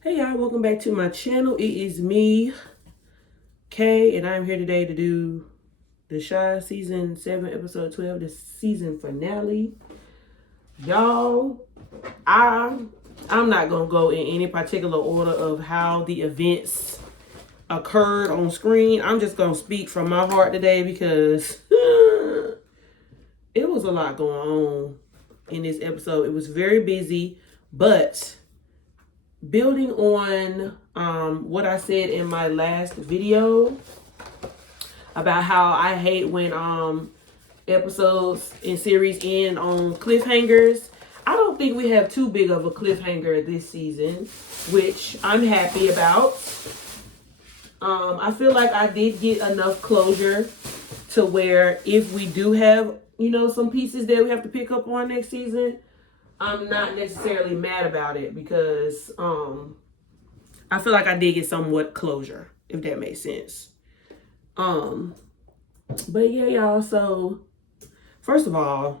Hey y'all, welcome back to my channel. It is me, Kay, and I'm here today to do the Chi Season 7 Episode 12, the season finale. Y'all, I'm not going to go in any particular order of how the events occurred on screen. I'm just going to speak from my heart today because it was a lot going on in this episode. It was very busy, but building on what I said in my last video about how I hate when episodes in series end on cliffhangers. I don't think we have too big of a cliffhanger this season, which I'm happy about. I feel like I did get enough closure to where if we do have, some pieces that we have to pick up on next season, I'm not necessarily mad about it because I feel like I did get somewhat closure, if that makes sense. But yeah, y'all, so first of all,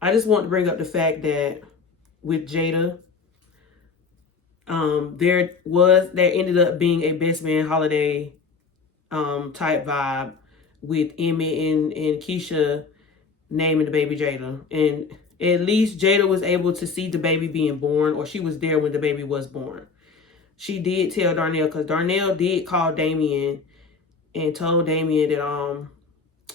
I just want to bring up the fact that with Jada, there ended up being a best man holiday type vibe with Emmett and Keisha naming the baby Jada. And at least Jada was able to see the baby being born, or she was there when the baby was born. She did tell Darnell, because Darnell did call Damien and told Damien that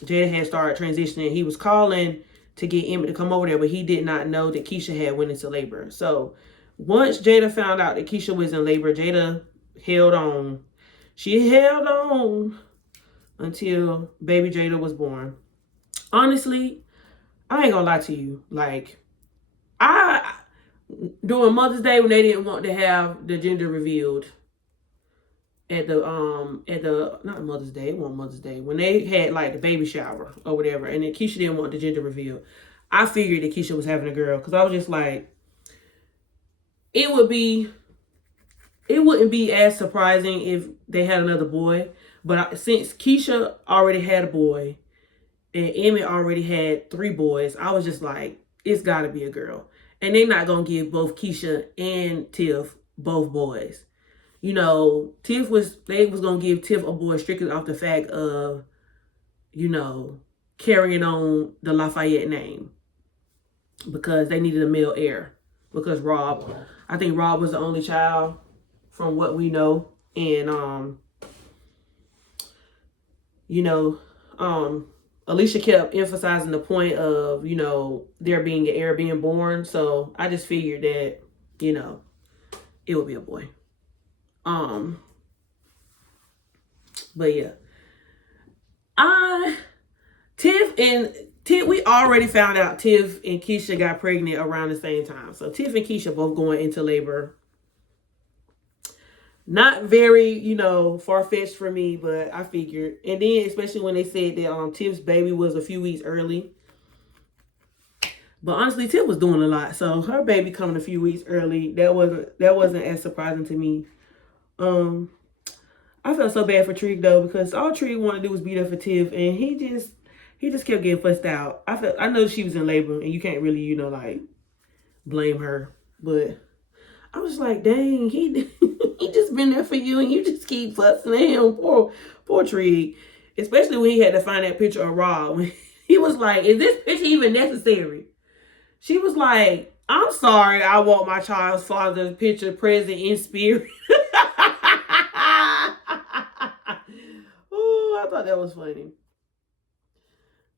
Jada had started transitioning. He was calling to get Emmett to come over there, but he did not know that Keisha had went into labor. So once Jada found out that Keisha was in labor, Jada held on. She held on until baby Jada was born. Honestly, I ain't gonna lie to you. Like, during Mother's Day, when they didn't want to have the gender revealed at the not Mother's Day, it wasn't Mother's Day, when they had like the baby shower or whatever, and then Keisha didn't want the gender revealed, I figured that Keisha was having a girl, because I was just like, it wouldn't be as surprising if they had another boy. But since Keisha already had a boy and Emmett already had 3 boys, I was just like, it's got to be a girl. And they're not going to give both Keisha and Tiff both boys. They was going to give Tiff a boy strictly off the fact of, carrying on the Lafayette name, because they needed a male heir. Because I think Rob was the only child from what we know. And, Alicia kept emphasizing the point of, there being an heir being born. So I just figured that, it would be a boy. But yeah. Tiff, we already found out Tiff and Keisha got pregnant around the same time. So Tiff and Keisha both going into labor. Not very, far-fetched for me, but I figured. And then, especially when they said that Tiff's baby was a few weeks early. But honestly, Tiff was doing a lot. So her baby coming a few weeks early, that wasn't as surprising to me. I felt so bad for Trig though, because all Trig wanted to do was be there for Tiff, and he just kept getting fussed out. I know she was in labor, and you can't really, blame her. But I was like, dang, he just been there for you, and you just keep fussing at him. Poor Trig. Especially when he had to find that picture of Rob. When he was like, is this picture even necessary? She was like, I'm sorry, I want my child's father's picture present in spirit. Oh, I thought that was funny.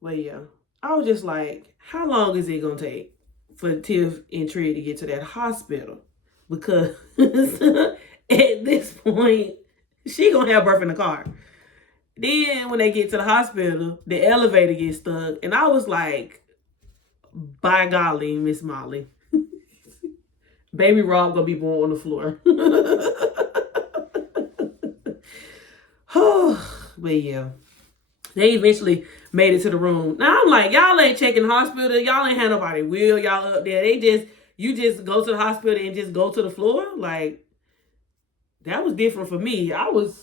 But yeah, I was just like, how long is it going to take for Tiff and Trig to get to that hospital? Because at this point, she gonna have birth in the car. Then when they get to the hospital, the elevator gets stuck. And I was like, by golly, Miss Molly. Baby Rob gonna be born on the floor. But yeah, they eventually made it to the room. Now I'm like, y'all ain't checking the hospital. Y'all ain't had nobody wheel y'all up there. You just go to the hospital and just go to the floor? Like, that was different for me. I don't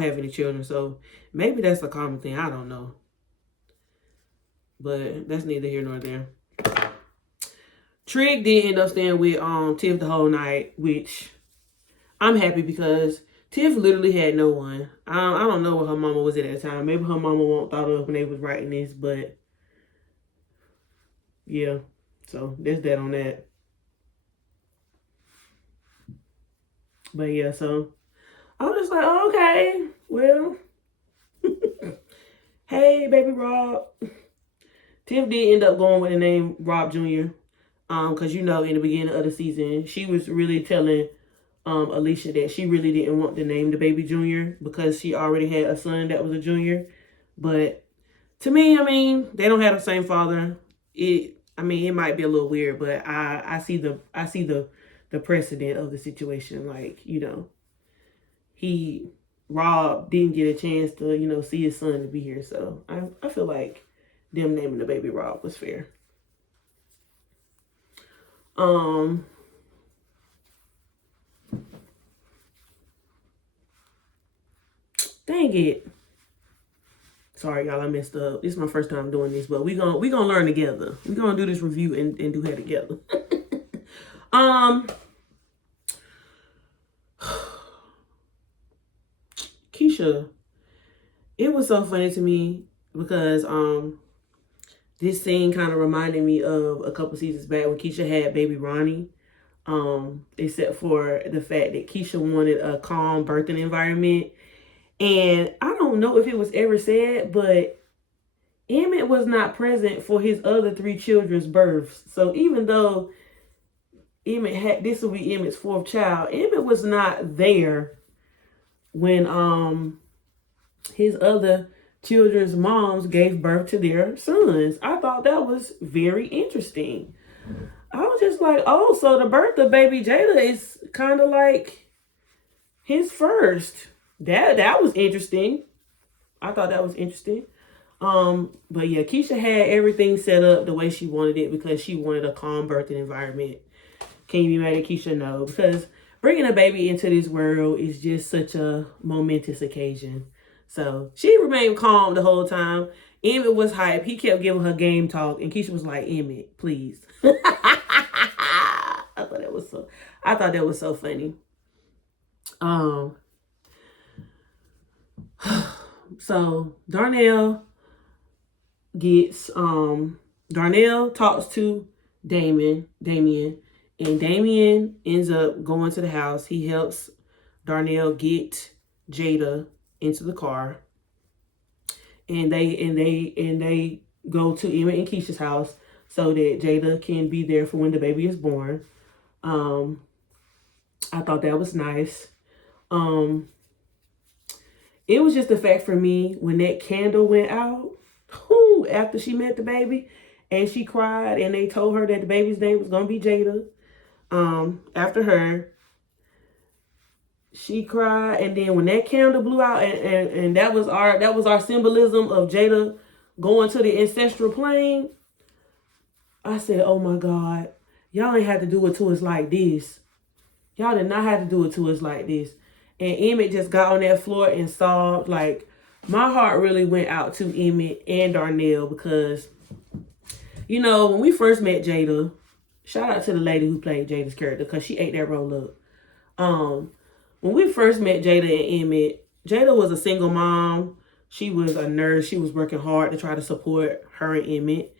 have any children, so maybe that's a common thing. I don't know. But that's neither here nor there. Trig did end up staying with Tiff the whole night, which I'm happy because Tiff literally had no one. I don't know what her mama was at the time. Maybe her mama won't thought of when they was writing this, but yeah. So there's that on that. But yeah, so I was just like, oh, okay, well, hey, baby Rob. Tiff did end up going with the name Rob Jr. Because in the beginning of the season, she was really telling Alicia that she really didn't want to name the baby Junior because she already had a son that was a junior. But to me, they don't have the same father. It might be a little weird, but I see the precedent of the situation. Like, Rob didn't get a chance to, see his son to be here. So I feel like them naming the baby Rob was fair. Dang it. Sorry, y'all, I messed up. This is my first time doing this, but we gonna learn together. We're gonna do this review and do that together. Keisha, it was so funny to me because this scene kind of reminded me of a couple seasons back when Keisha had baby Ronnie. Except for the fact that Keisha wanted a calm birthing environment. And I don't know if it was ever said, but Emmett was not present for his other 3 children's births. So even though this will be Emmett's 4th child, Emmett was not there when his other children's moms gave birth to their sons. I thought that was very interesting. I was just like, oh, so the birth of baby Jada is kind of like his first. That was interesting. I thought that was interesting. But yeah, Keisha had everything set up the way she wanted it because she wanted a calm birthing environment. Can you be mad at Keisha? No, because bringing a baby into this world is just such a momentous occasion. So she remained calm the whole time. Emmett was hype. He kept giving her game talk, and Keisha was like, Emmett, please. I thought that was so funny. So Darnell talks to Damien, and Damien ends up going to the house. He helps Darnell get Jada into the car, and they go to Emmett and Keisha's house so that Jada can be there for when the baby is born. I thought that was nice. It was just the fact for me when that candle went out, after she met the baby, and she cried, and they told her that the baby's name was gonna be Jada. After her, she cried, and then when that candle blew out, and that was our symbolism of Jada going to the ancestral plane. I said, oh my God, y'all ain't had to do it to us like this. Y'all did not have to do it to us like this. And Emmett just got on that floor and sobbed. Like, my heart really went out to Emmett and Darnell because, when we first met Jada, shout out to the lady who played Jada's character because she ate that role up. When we first met Jada and Emmett, Jada was a single mom. She was a nurse. She was working hard to try to support her and Emmett.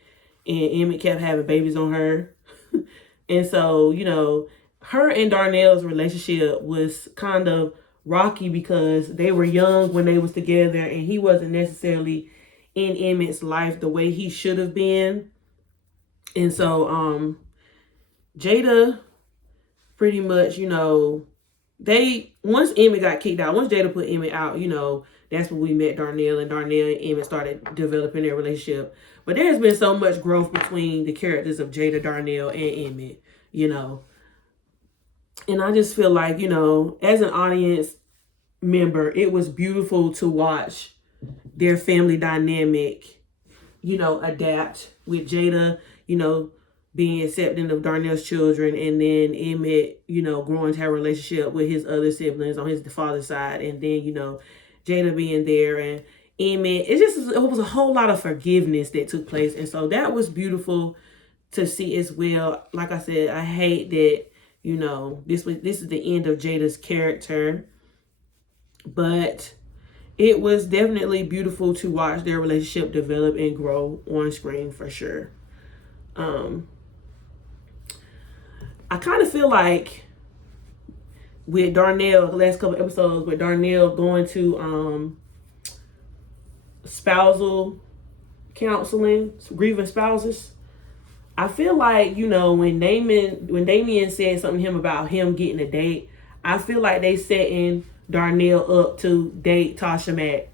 And Emmett kept having babies on her. And so, her and Darnell's relationship was kind of rocky because they were young when they was together, and he wasn't necessarily in Emmett's life the way he should have been. And so Jada pretty much, once Emmett got kicked out, once Jada put Emmett out, that's when we met Darnell, and Darnell and Emmett started developing their relationship. But there has been so much growth between the characters of Jada, Darnell, and Emmett, And I just feel like, as an audience member, it was beautiful to watch their family dynamic, adapt with Jada, being accepting of Darnell's children, and then Emmett, growing to have a relationship with his other siblings on his father's side, and then, Jada being there, and Emmett, it was a whole lot of forgiveness that took place. And so that was beautiful to see as well. Like I said, I hate that, you know, this is the end of Jada's character, but it was definitely beautiful to watch their relationship develop and grow on screen for sure. I kind of feel like with Darnell, the last couple episodes, with Darnell going to spousal counseling, grieving spouses, I feel like, you know, when Damien said something to him about him getting a date, I feel like they setting Darnell up to date Tasha Mack.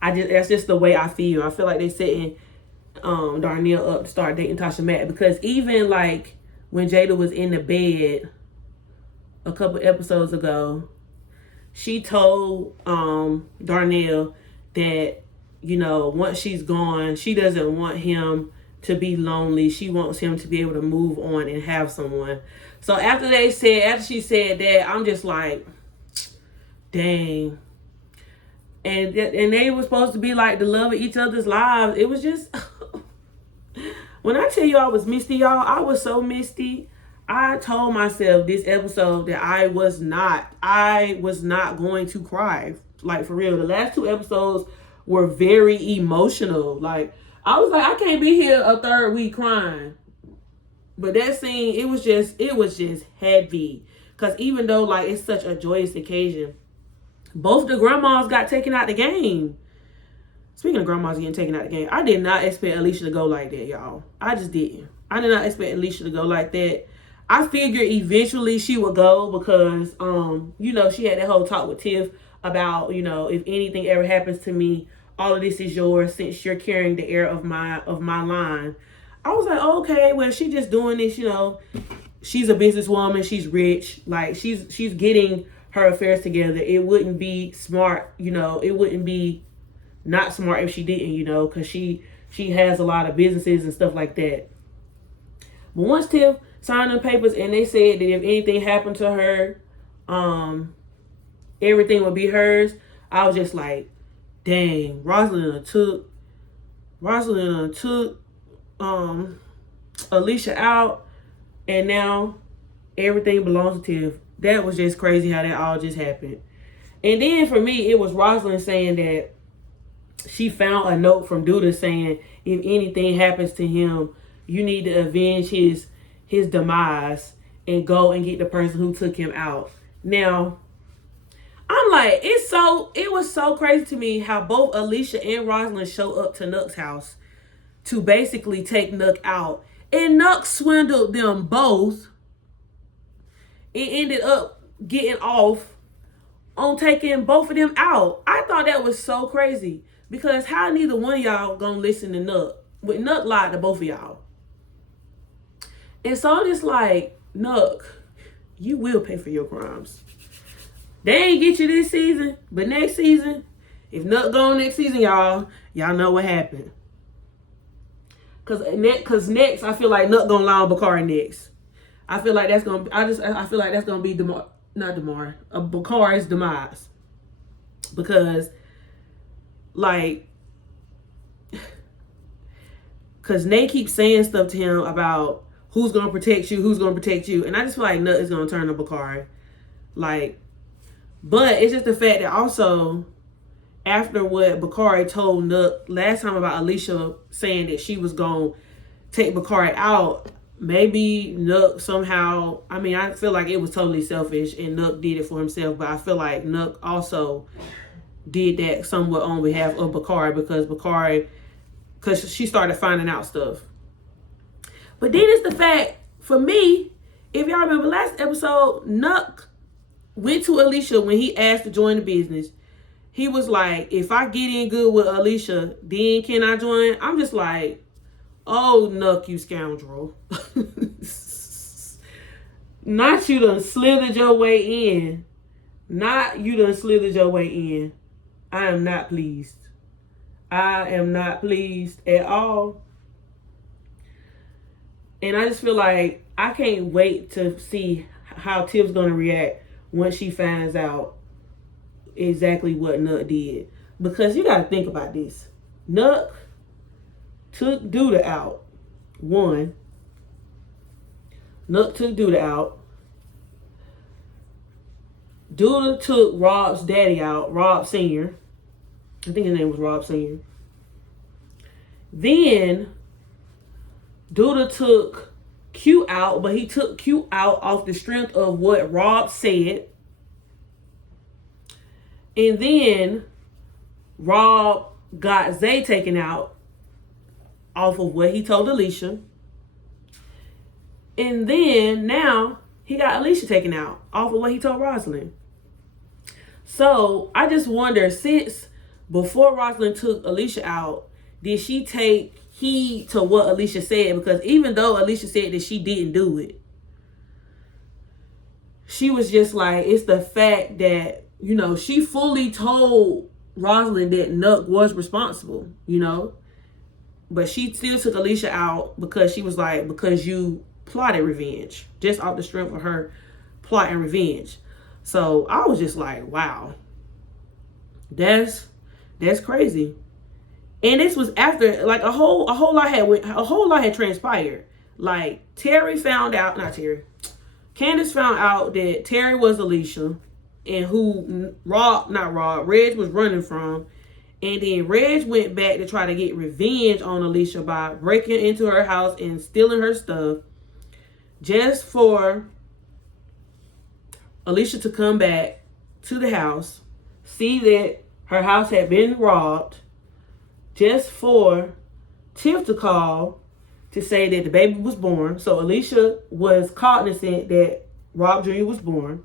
That's just the way I feel. I feel like they setting Darnell up to start dating Tasha Mack, because even like when Jada was in the bed a couple episodes ago, she told Darnell that, you know, once she's gone, she doesn't want him to be lonely. She wants him to be able to move on and have someone. So after she said that, I'm just like, dang. And they were supposed to be like the love of each other's lives. It was just when I tell you I was misty, y'all, I was so misty. I told myself this episode that I was not going to cry. Like, for real. The last 2 episodes were very emotional. Like, I was like, I can't be here a third week crying. But that scene, it was just heavy. Because even though, like, it's such a joyous occasion, both the grandmas got taken out the game. Speaking of grandmas getting taken out the game, I did not expect Alicia to go like that, y'all. I just didn't. I did not expect Alicia to go like that. I figured eventually she would go because, you know, she had that whole talk with Tiff about, you know, if anything ever happens to me, all of this is yours since you're carrying the heir of my line. I was like, okay, well, she just doing this, you know. She's a businesswoman. She's rich. Like, she's getting her affairs together. It wouldn't be smart, you know. It wouldn't be not smart if she didn't, you know, because she has a lot of businesses and stuff like that. But once Tiff signed the papers and they said that if anything happened to her, everything would be hers, I was just like, dang, Rosalind took Alicia out, and now everything belongs to Tiff. That was just crazy how that all just happened. And then for me, it was Rosalind saying that she found a note from Duda saying, if anything happens to him, you need to avenge his demise and go and get the person who took him out. Now, I'm like, it was so crazy to me how both Alicia and Rosalind show up to Nuck's house to basically take Nuck out. And Nuck swindled them both. It ended up getting off on taking both of them out. I thought that was so crazy. Because how neither one of y'all gonna listen to Nuck? With Nuck lied to both of y'all. And so I'm just like, Nuck, you will pay for your crimes. They ain't get you this season, but next season, if Nuck gone next season, y'all know what happened. Cause next, I feel like Nuck gonna lie on Bakari next. I feel like that's gonna. I feel like that's gonna be Bakari's demise, because, like, cause Nate keeps saying stuff to him about who's gonna protect you, and I just feel like Nuck is gonna turn to Bakari, like. But it's just the fact that also, after what Bakari told Nuck last time about Alicia saying that she was going to take Bakari out, maybe Nuck somehow, I mean, I feel like it was totally selfish and Nuck did it for himself, but I feel like Nuck also did that somewhat on behalf of Bakari because she started finding out stuff. But then it's the fact, for me, if y'all remember last episode, Nuck went to Alicia when he asked to join the business. He was like, if I get in good with Alicia, then can I join? I'm just like, oh, Nuck, you scoundrel. Not you done slithered your way in. Not you done slithered your way in. I am not pleased. I am not pleased at all. And I just feel like I can't wait to see how Tiff's going to react once she finds out exactly what Nuck did. Because you got to think about this. Nuck took Duda out. One, Nook took Duda out. Duda took Rob's daddy out, Rob Sr. I think his name was Rob Sr. Then Duda took Q out, but he took Q out off the strength of what Rob said. And then Rob got Zay taken out off of what he told Alicia. And then now he got Alicia taken out off of what he told Rosalind. So I just wonder, since before Rosalind took Alicia out, did she take heed to what Alicia said? Because even though Alicia said that she didn't do it, she was just like, it's the fact that, you know, she fully told Rosalind that Nook was responsible, you know. But she still took Alicia out because she was like, because you plotted revenge. Just off the strength of her plotting revenge. So I was just like, wow. That's crazy. And this was after, like, a whole lot had transpired. Like, Candace found out that Terry was Alicia, and who Reg was running from. And then Reg went back to try to get revenge on Alicia by breaking into her house and stealing her stuff, just for Alicia to come back to the house, see that her house had been robbed, just for Tiff to call to say that the baby was born. So Alicia was cognizant that Rob Jr. was born,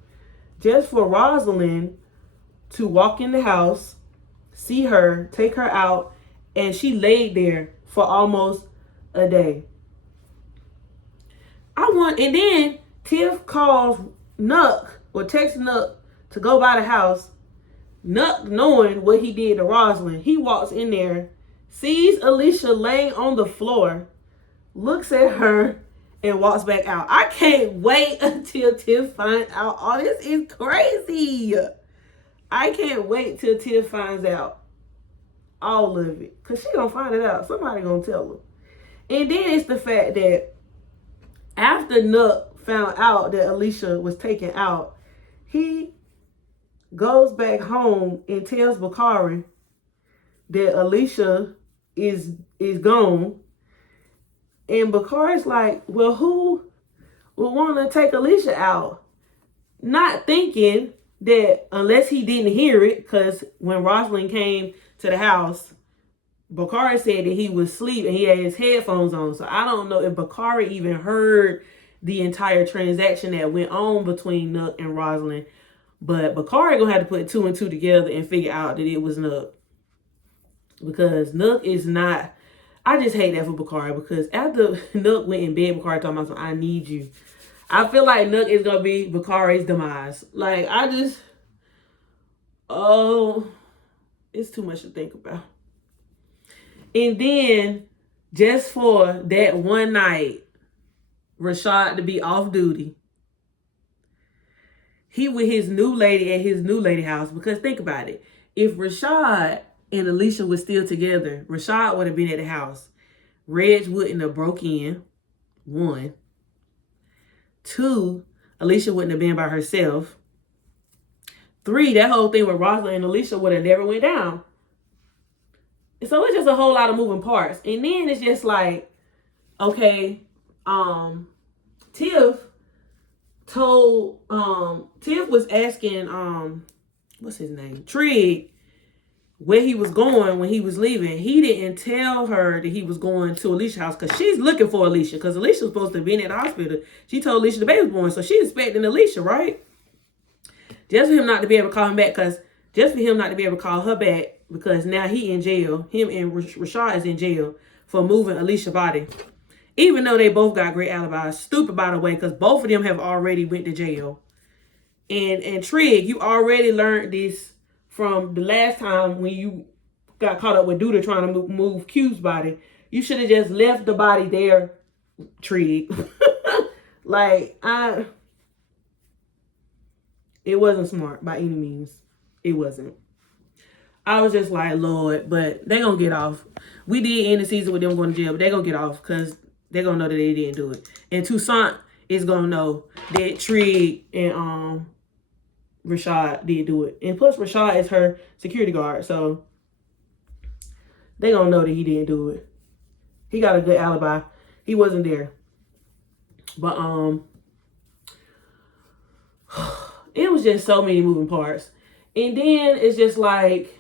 just for Rosalind to walk in the house, see her, take her out, and she laid there for almost a day. And then Tiff calls Nook, or texts Nook, to go by the house. Nook, knowing what he did to Rosalind, he walks in there, sees Alicia laying on the floor, looks at her, and walks back out. I can't wait until Tiff finds out. Oh, this is crazy. I can't wait till Tiff finds out all of it. Because she going to find it out. Somebody going to tell her. And then it's the fact that after Nook found out that Alicia was taken out, he goes back home and tells Bakari that Alicia is gone. And Bakari's like, well, who would want to take Alicia out? Not thinking that unless he didn't hear it, because when Rosalind came to the house, Bakari said that he was asleep and he had his headphones on. So I don't know if Bakari even heard the entire transaction that went on between Nook and Rosalind. But Bakari gonna have to put 2 and 2 together and figure out that it was Nook. Because Nook is not... I just hate that for Bakari, because after Nook went in bed, Bakari talking about, I need you. I feel like Nook is going to be Bakari's demise. Like, it's too much to think about. And then, just for that one night, Rashad to be off duty, he with his new lady at his new lady house. Because think about it. If Rashad and Alicia were still together, Rashad would have been at the house. Reg wouldn't have broke in. 1. 2, Alicia wouldn't have been by herself. 3, that whole thing with Rosalind and Alicia would have never went down. So it's just a whole lot of moving parts. And then it's just like, okay, Tiff was asking, what's his name? Trigg, where he was going when he was leaving. He didn't tell her that he was going to Alicia's house, because she's looking for Alicia, because Alicia was supposed to be in the hospital. She told Alicia the baby was born, so she's expecting Alicia, right? Just for him not to be able to call him back, just for him not to be able to call her back, because now he in jail. Him and Rashad is in jail for moving Alicia's body. Even though they both got great alibis. Stupid, by the way, because both of them have already went to jail. And Trigg, you already learned this from the last time when you got caught up with Duda trying to move Q's body. You should have just left the body there, Trigg. It wasn't smart by any means. It wasn't. I was just like, Lord, but they gonna get off. We did end the season with them going to jail, but they gonna get off, because They're gonna know that they didn't do it. And Toussaint is gonna know that Trig and Rashad did do it. And plus Rashad is her security guard, so they gonna know that he didn't do it. He got a good alibi. He wasn't there. But it was just so many moving parts. And then it's just like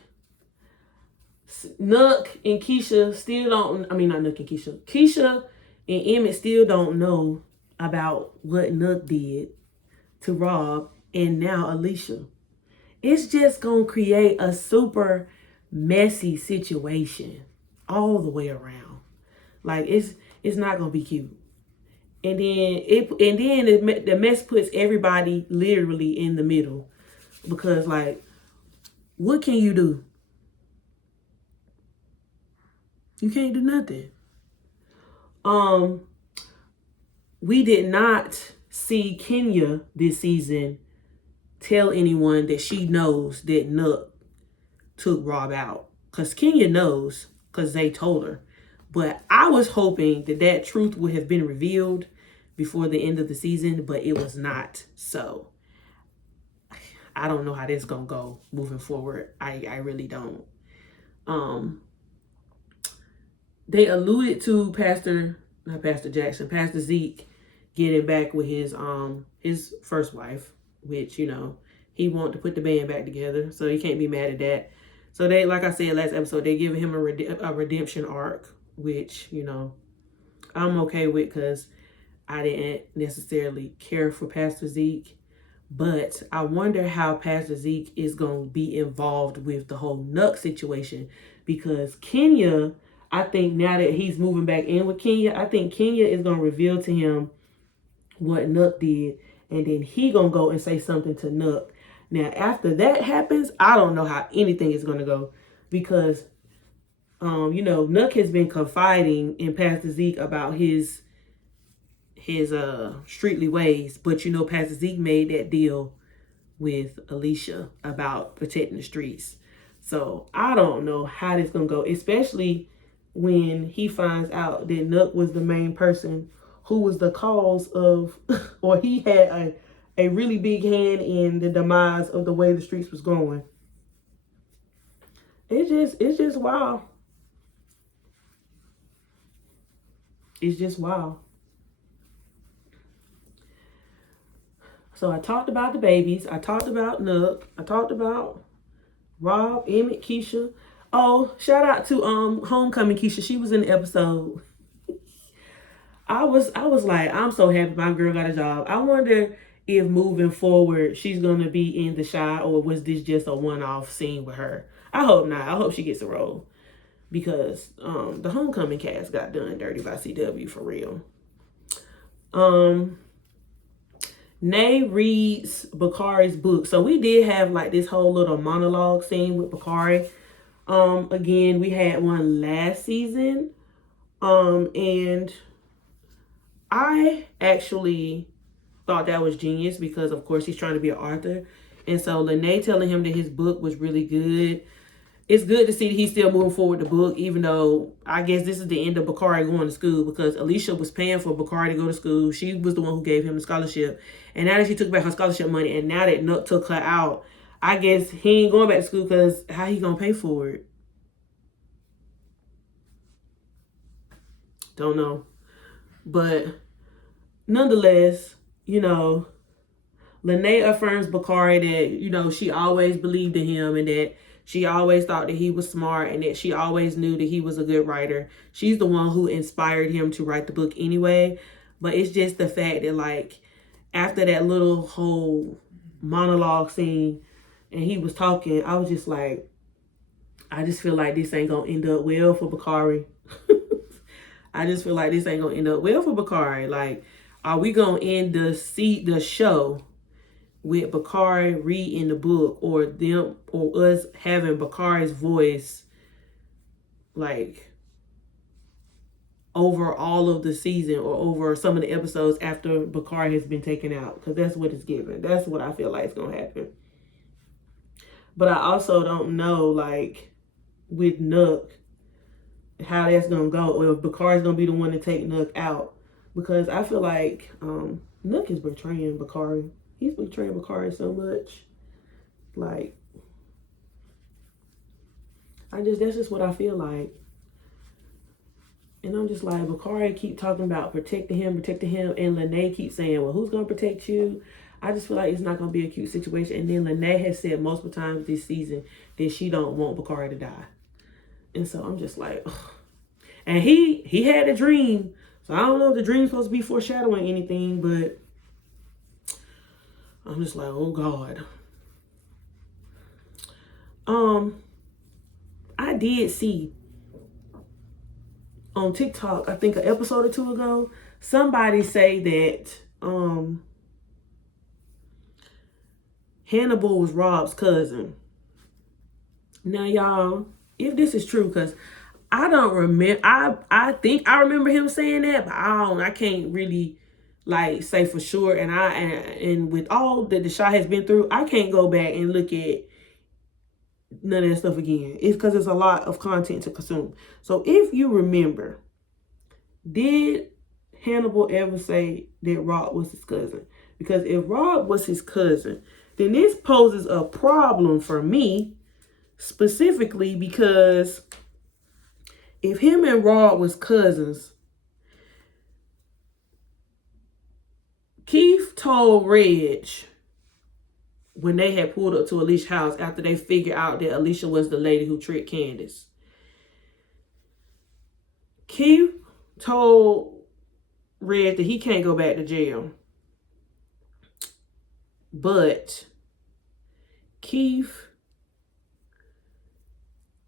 Nook and Keisha still don't, I mean, not Nook and Keisha. Keisha and Emmett still don't know about what Nook did to Rob and now Alicia. It's just going to create a super messy situation all the way around. Like, it's not going to be cute. And then the mess puts everybody literally in the middle. Because, like, what can you do? You can't do nothing. We did not see Kenya this season tell anyone that she knows that Nook took Rob out. Because Kenya knows, because they told her. But I was hoping that truth would have been revealed before the end of the season, but it was not so. I don't know how this is going to go moving forward. I really don't. They alluded to Pastor Zeke getting back with his first wife, which, you know, he wanted to put the band back together, so you can't be mad at that. So they, like I said last episode, they giving him a redemption arc, which, you know, I'm okay with because I didn't necessarily care for Pastor Zeke. But I wonder how Pastor Zeke is going to be involved with the whole Nook situation. Because Kenya, I think now that he's moving back in with Kenya, I think Kenya is going to reveal to him what Nook did. And then he going to go and say something to Nook. Now, after that happens, I don't know how anything is going to go. Because, you know, Nook has been confiding in Pastor Zeke about his streetly ways. But, you know, Pastor Zeke made that deal with Alicia about protecting the streets. So, I don't know how this is going to go. Especially when he finds out that Nook was the main person who was the cause of, or he had a really big hand in the demise of the way the streets was going. It's just wild. It's just wild. So I talked about the babies. I talked about Nook. I talked about Rob, Emmett, Keisha. Oh, shout out to Homecoming Keisha. She was in the episode. I was like, I'm so happy my girl got a job. I wonder if moving forward she's gonna be in The Chi, or was this just a one-off scene with her? I hope not. I hope she gets a role, because the Homecoming cast got done dirty by CW for real. Nay reads Bakari's book. So we did have like this whole little monologue scene with Bakari. Again, we had one last season. And I actually thought that was genius because, of course, he's trying to be an author. And so Lene telling him that his book was really good. It's good to see that he's still moving forward with the book, even though I guess this is the end of Bakari going to school, because Alicia was paying for Bakari to go to school. She was the one who gave him the scholarship. And now that she took back her scholarship money, and now that Nook took her out, I guess he ain't going back to school, because how he going to pay for it? Don't know. But nonetheless, you know, Lene affirms Bakari that, you know, she always believed in him, and that she always thought that he was smart, and that she always knew that he was a good writer. She's the one who inspired him to write the book anyway. But it's just the fact that, like, after that little whole monologue scene and he was talking, I was just like, I just feel like this ain't going to end up well for Bakari. I just feel like this ain't going to end up well for Bakari. Like, are we going to end the show with Bakari reading the book, or us having Bakari's voice, like, over all of the season, or over some of the episodes after Bakari has been taken out? Because that's what it's given. That's what I feel like is going to happen. But I also don't know, like, with Nook, how that's gonna go, or if Bakari's gonna be the one to take Nook out. Because I feel like Nook is betraying Bakari. He's betraying Bakari so much. Like, that's just what I feel like. And I'm just like, Bakari keep talking about protecting him, and Lene keeps saying, well, who's gonna protect you? I just feel like it's not gonna be a cute situation. And then Lene has said multiple times this season that she don't want Bakari to die. And so I'm just like, ugh. And he had a dream. So I don't know if the dream's supposed to be foreshadowing anything, but I'm just like, oh God. I did see on TikTok, I think an episode or two ago, somebody say that Hannibal was Rob's cousin. Now, y'all, if this is true, because I don't remember, I think I remember him saying that, but I can't really like say for sure. And with all that the shot has been through, I can't go back and look at none of that stuff again. It's because it's a lot of content to consume. So if you remember, did Hannibal ever say that Rob was his cousin? Because if Rob was his cousin, then this poses a problem for me, specifically because if him and Rob was cousins, Keith told Reg when they had pulled up to Alicia's house after they figured out that Alicia was the lady who tricked Candace. Keith told Reg that he can't go back to jail. But Keith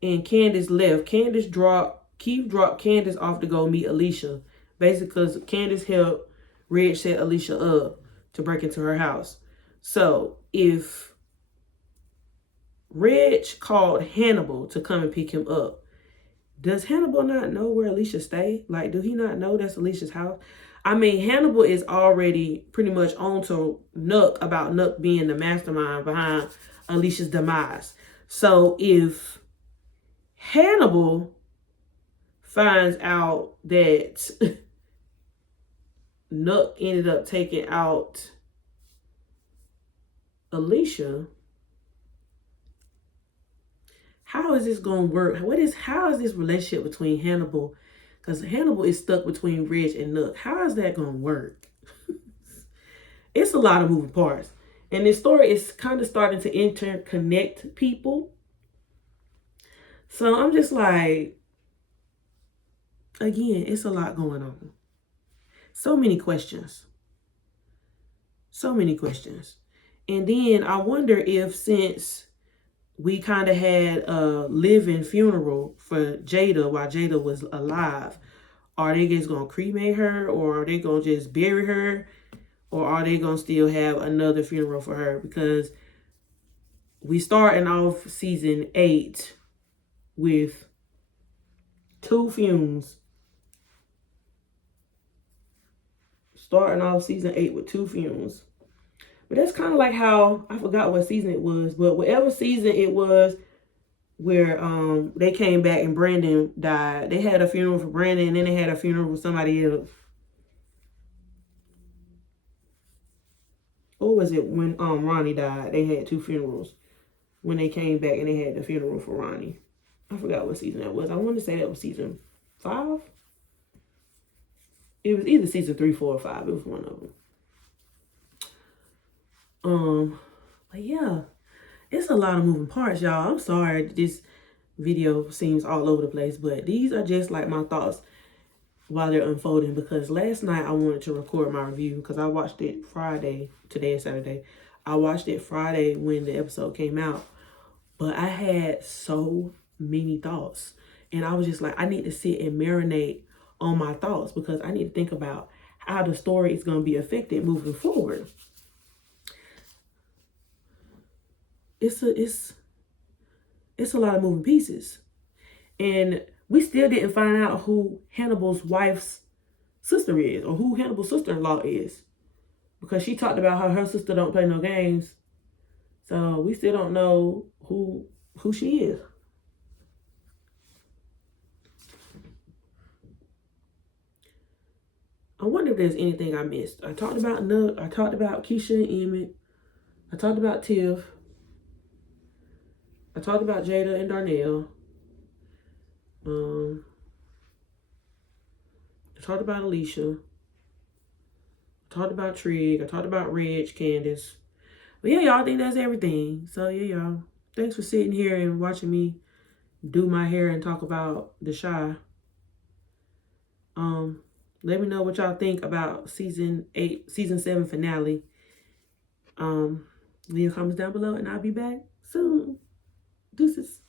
and Candace left. Keith dropped Candace off to go meet Alicia. Basically because Candace helped Reg set Alicia up to break into her house. So if Reg called Hannibal to come and pick him up, does Hannibal not know where Alicia stay? Like, do he not know that's Alicia's house? I mean, Hannibal is already pretty much on to Nook about Nook being the mastermind behind Alicia's demise. So if Hannibal finds out that Nook ended up taking out Alicia, how is this going to work? How is this relationship between Hannibal? Because Hannibal is stuck between Reg and Nook. How is that going to work? It's a lot of moving parts. And this story is kind of starting to interconnect people. So I'm just like, again, it's a lot going on. So many questions. So many questions. And then I wonder if, since we kind of had a living funeral for Jada while Jada was alive, are they just going to cremate her, or are they going to just bury her, or are they going to still have another funeral for her? Because we starting off season 8 with 2 funerals. Starting off season 8 with 2 funerals. But that's kind of like how, I forgot what season it was, but whatever season it was where they came back and Brandon died. They had a funeral for Brandon, and then they had a funeral for somebody else. Or was it when Ronnie died? They had 2 funerals when they came back, and they had the funeral for Ronnie. I forgot what season that was. I want to say that was season 5. It was either season 3, 4, or 5. It was one of them. But yeah, it's a lot of moving parts, y'all. I'm sorry this video seems all over the place, but these are just like my thoughts while they're unfolding, because last night I wanted to record my review because I watched it Friday. Today is Saturday. I watched it Friday when the episode came out, but I had so many thoughts, and I was just like, I need to sit and marinate on my thoughts because I need to think about how the story is going to be affected moving forward. It's a lot of moving pieces. And we still didn't find out who Hannibal's wife's sister is, or who Hannibal's sister-in-law is. Because she talked about how her sister don't play no games. So we still don't know who she is. I wonder if there's anything I missed. I talked about Nook. I talked about Keisha and Emmett. I talked about Tiff. I talked about Jada and Darnell. I talked about Alicia. I talked about Trig. I talked about Reg, Candace. But yeah, y'all, I think that's everything. So yeah, y'all. Thanks for sitting here and watching me do my hair and talk about the Chi. Let me know what y'all think about season 7 finale. Leave your comments down below and I'll be back soon. Deuces.